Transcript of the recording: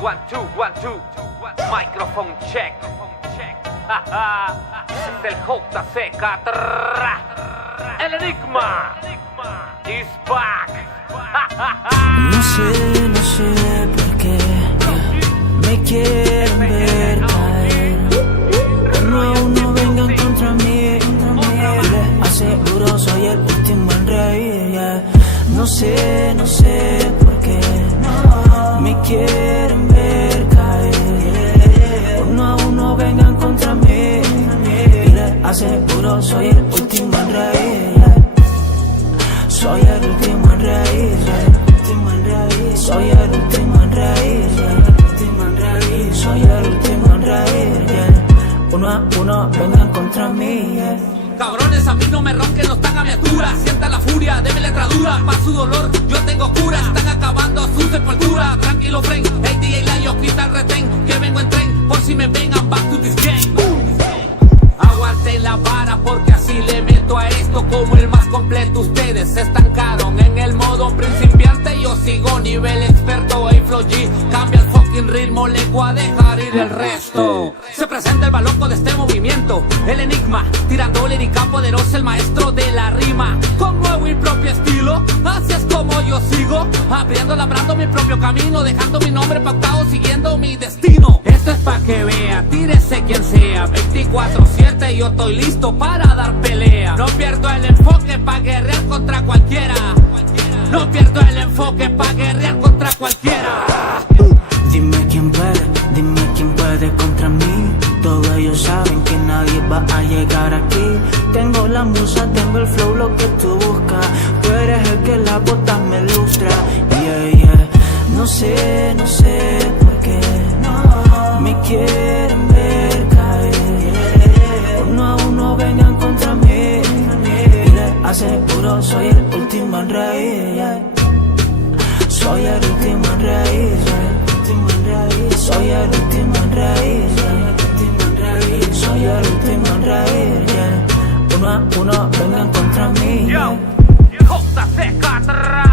One, two. Microphone check. Es el JC KATRA. El enigma is back. No sé por qué me quieren ver caer. Uno a uno vengan contra mí. Les aseguro soy el último en reír, yeah. No sé por qué me quieren ver caer. Uno a uno vengan contra mí. Y les aseguro soy el último en reír, yeah. Soy el último en reír, yeah. Soy el último en reír, yeah. Soy el último en reír, yeah. Uno a uno vengan contra mí, yeah. Cabrones, a mí no me ronquen, no están a mi altura. Sienta la furia de mi letra dura. Pa' su dolor yo tengo cura. Están acabando su sepultura. Tranquilo, friend, hey DJ Layo, quita el retén. Que vengo en tren, por si me vengan back to this game. Aguanten la vara porque así le meto a esto como el más completo. Ustedes se estancaron en el modo principiante. Yo sigo nivel experto, hey Flow G. Cambia el fucking ritmo, le voy a dejar ir el resto. Se presenta el baloco de este movimiento, el enigma, tirando lírica poderosa, el maestro de la rima. Con nuevo y propio estilo, así es como yo sigo. Abriendo, labrando mi propio camino, dejando mi nombre pautado, siguiendo mi destino. Esto es pa' que vea, tírese quien sea. 24/7 yo estoy listo para dar pelea. No pierdo el enfoque pa' guerrear contra cualquiera. No pierdo el enfoque pa' guerrear contra cualquiera. Dime quién puede contra mí. Todos ellos saben que nadie va a llegar aquí. Tengo la musa, tengo el flow, lo que tú buscas. Tú eres el que las botas me lustra. Yeah. No sé por qué me quieren ver caer. Uno a uno vengan contra mí. Y les aseguro soy el último en reír, yeah. Soy el último en reír, yeah. Soy el último en reír, yeah. Soy el último en reír, yeah. Uno a uno vengan contra mí, yeah. JC KATRA.